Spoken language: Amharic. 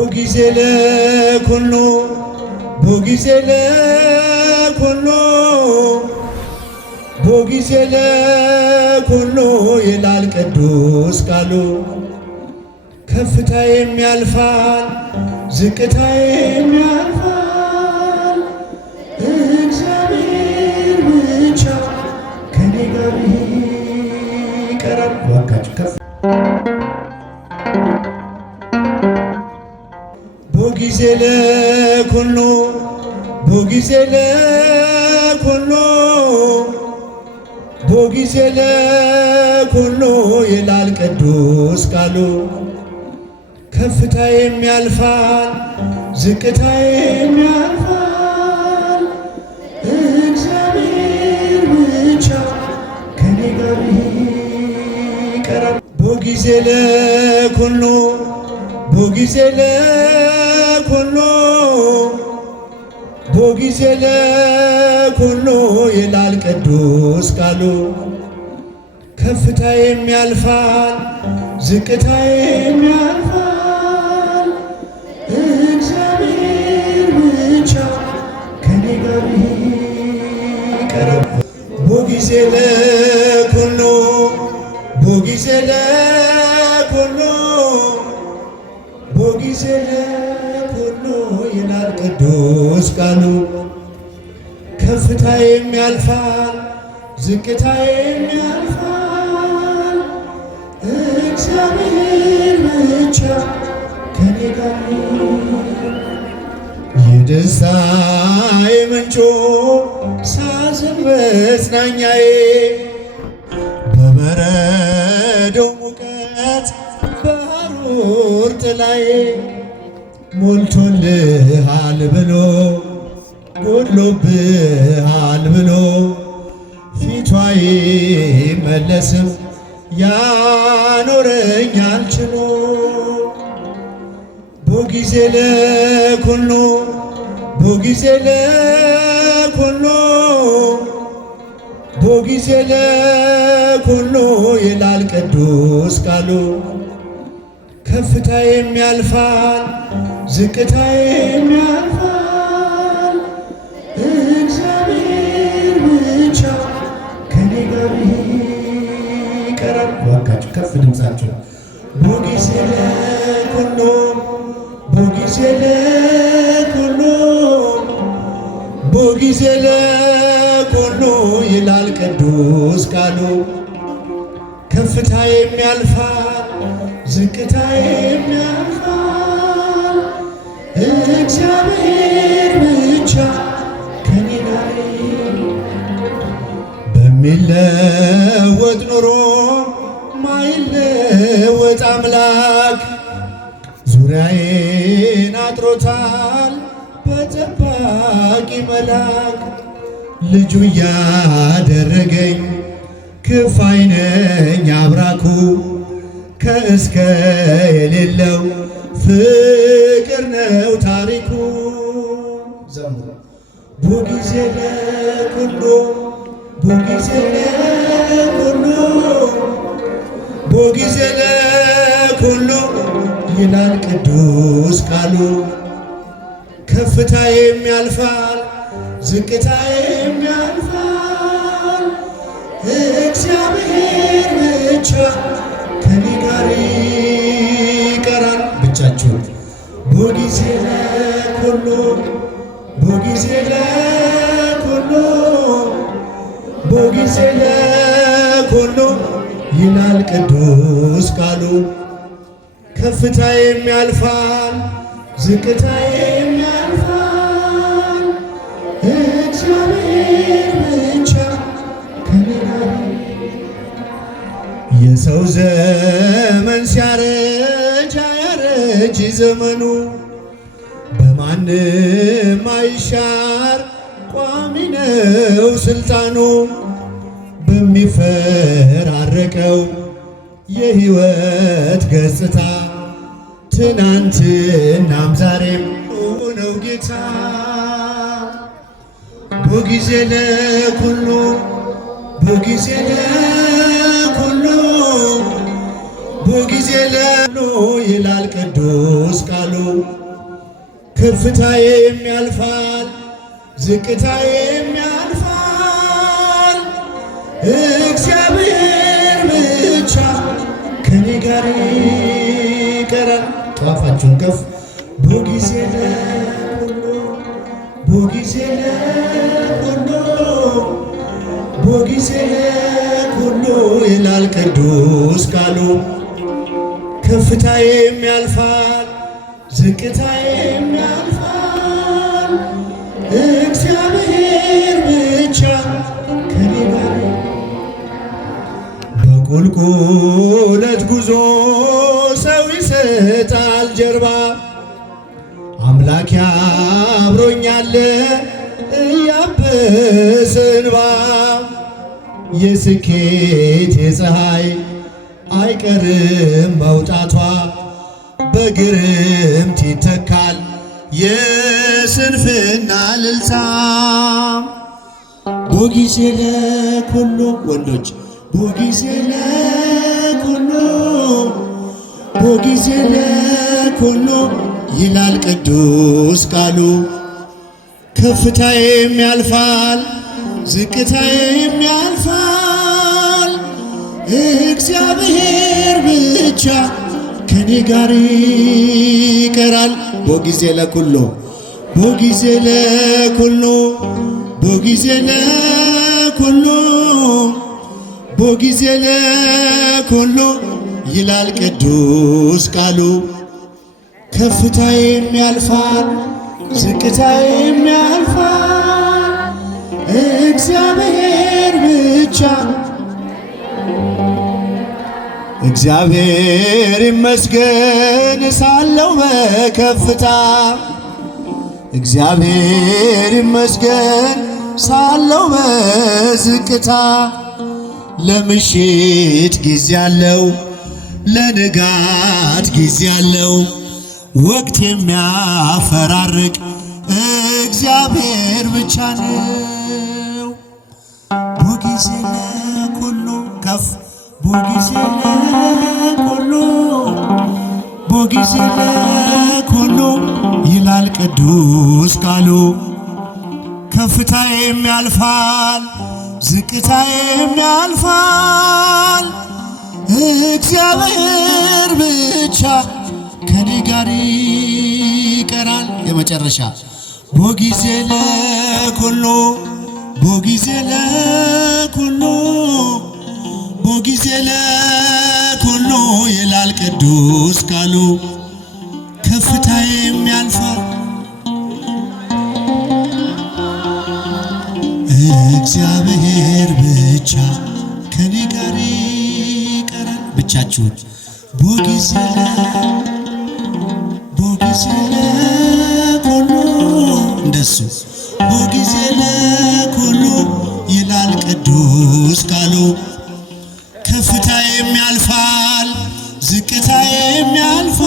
ቦጊዜ ለኩሉ ቦጊዜ ለኩሉ ቦጊዜ ለኩሉ ይላል ቅዱስ ቃሉ። ከፍታ የሚያልፋል ዝቅታ የሚያልፋል እግዚአብሔር ብቻ ከኔ ጋር ይቀራል። ዋጋችሁ ከፍ ቦጊዜ ለኩሉ ቦጊዜ ለኩሉ ቦጊዜ ለኩሉ ይላል ቅዱስ ቃሉ። ከፍታ የሚያልፋል ዝቅታ የሚያልፋል እግዚአብሔር ብቻ ከኔ ጋር ይቀራል። ቦጊዜ ለኩሉ ቦጊዜ ለኩሉ ቦጊዜ ለኩሉ ይላል ቅዱስ ቃሉ። ከፍታ የሚያልፋል ዝቅታ የሚያልፋል እግዚአብሔር ብቻ ከኔ ጋር ይቀራል። ቦጊዜ ለኩሉ ቦጊዜ ለኩሉ ቦጊዜ ለኩሉ ይላል ቅዱስ ቃሉ። ከፍታ የሚያልፋል ዝቅታ የሚያልፋል እግዚአብሔር ብቻ ከኔ ጋር የደስታዬ ምንጭ ሳዝን መጽናኛዬ በበረዶው ሙቀት በሐሩር ጥላዬ ሞልቶልሃል ብሎ ጎድሎብሃል ብሎ ፊቷ አይመለስም ያኖረኛል ችሎ። ቦጊዜ ለኩሉ ቦጊዜ ለኩሉ ቦጊዜ ለኩሉ ይላል ቅዱስ ቃሉ። ከፍታ የሚያልፋል ዝቅታ የሚያልፋል እግዚአብሔር ብቻ ከኔ ጋር ይቀራል። ዋጋችሁ ከፍ ድምፃችሁ ቦጊዜ ለኩሉ ቦጊዜ ለኩሉ ቦጊዜ ለኩሉ ይላል ቅዱስ ቃሉ። ከፍታ የሚያልፋል ዝቅታ የሚያልፋል እግዚአብሔር ብቻ ከኔ ጋር በሚለወጥ ኑሮ ማይለወጥ አምላክ ዙሪያዬን አጥሮታል በጠባቂ መልአክ። ልጁ ያደረገኝ ክፋይ ነኝ አብራኩ ከእስከ የሌለው ፍቅር ነው ታሪኩ። ዘምሩ ቦጊዜ ለኩሉ ቦጊዜ ለኩሉ ቦጊዜ ለኩሉ ይላል ቅዱስ ቃሉ። ከፍታ የሚያልፋል ዝቅታ የሚያልፋል እግዚአብሔር ብቻ ከኔ ጋር ይቀራል። ብቻችሁ ቦጊዜ ለኩሉ ቦጊዜ ለኩሉ ቦጊዜ ለኩሉ ይላል ቅዱስ ቃሉ። ከፍታ የሚያልፋል ዝቅታ የሚያልፋል እግዚአብሔር ብቻ ከኔ ጋር። የሰው ዘመን ሲያረጅ አያረጅ ዘመኑ በማንም አይሻር ቋሚ ነው ስልጣኑ። በሚፈራረቀው የሕይወት ገጽታ ትናንትናም ዛሬም ነው ጌታ። ቦጊዜ ለኩሉ ቦጊዜ ለኩሉ በጊዜ ለሎ ይላል ቅዱስ ቃሉ። ከፍታዬም ያልፋል ዝቅታዬም ያልፋል፣ እግዚአብሔር ብቻ ከኔ ጋር ይቀራል። ጧፋችሁን ከፍ በጊዜ ለኩሉ በጊዜ ለኩሉ በጊዜ ለኩሉ ይላል ቅዱስ ቃሉ። ከፍታዬም ያልፋል ዝቅታዬም ያልፋል፣ እግዚአብሔር ብቻ ከኔ ጋር። በቁልቁለት ጉዞ ሰው ይሰጣል ጀርባ፣ አምላክ አብሮኛል እያበሰ እንባ። የስኬት የፀሐይ አይቀርም መውጣቷ፣ በግርምት ይተካል የስንፍና እልልታ። በጊዜ ለኩሉ ወንዶች በጊዜ ለኩሉ በጊዜ ለኩሉ ይላል ቅዱስ ቃሉ። ከፍታዬም ያልፋል ዝቅታዬም ያልፋል፣ እግዚአብሔር ብቻ ከኔ ጋር ይቀራል። በጊዜ ለኩሉ በጊዜ ለኩሉ በጊዜ ለኩሉ በጊዜ ለኩሉ ይላል ቅዱስ ቃሉ። ከፍታዬም ያልፋል ዝቅታዬም ያልፋል፣ እግዚአብሔር ብቻ። እግዚአብሔር ይመስገን ሳለው በከፍታ፣ እግዚአብሔር ይመስገን ሳለው በዝቅታ። ለምሽት ጊዜ አለው ለንጋት ጊዜ አለው፣ ወቅት የሚያፈራርቅ እግዚአብሔር ብቻ ነው። በጊዜ ለኩሉ ከፍ በጊዜ ለኩሉ በጊዜ ለኩሉ ይላል ቅዱስ ቃሉ። ከፍታዬም ያልፋል ዝቅታዬም ያልፋል፣ እግዚአብሔር ብቻ ከኔ ጋር ይቀራል። የመጨረሻ በጊዜ ለኩሉ በጊዜ ለኩሉ በጊዜ ለኩሉ ይላል ቅዱስ ቃሉ። ከፍታዬም ያልፋል እግዚአብሔር ብቻ ከኔ ጋር ይቀራል። ብቻችሁን በጊዜ ለኩሉ እንደሱ በጊዜ ለኩሉ ይላል ቅዱስ ቃሉ። ከፍታዬም ያልፋል ዝቅታዬም ያልፋል፣